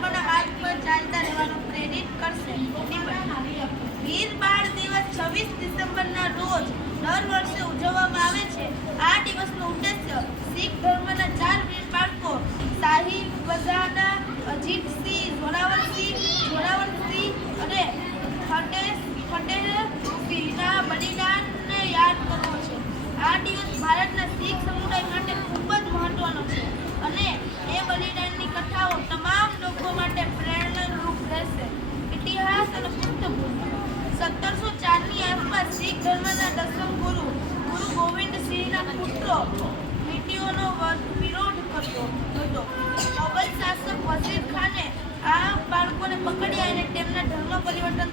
ધર્મના માર્ગ પર ચાલતા રહેવાનું પ્રેરિત કરશે। વીર બાળ દિવસ 26 ડિસેમ્બરના રોજ દર વર્ષે ઉજવવામાં આવે છે। આ દિવસનો ઉદ્દેશ્ય શીખ ધર્મના 4 વીર બાળકો સાહિબજાદા અજીતસિંહ, જોરાવરસિંહ અને ફતેહસિંહના બલિદાનને યાદ કરવો છે। આ દિવસ ભારતના શીખ સમુદાય માટે ખૂબ જ મહત્વનો છે અને એ બલિદાનની કથાઓ તમામ લોકો માટે પ્રેરણારૂપ રહેશે। ઇતિહાસ અને પૃષ્ઠભૂમિ 1704ની આસપાસ શીખ ધર્મના દસમ ગુરુ ગોવિંદસિંહના પુત્રો નીતિઓનો વિરોધ કર્યો હતો। મોગલ શાસક વઝીર ખાને આ બાળકોને પકડ્યા અને તેમના ધર્મ પરિવર્તન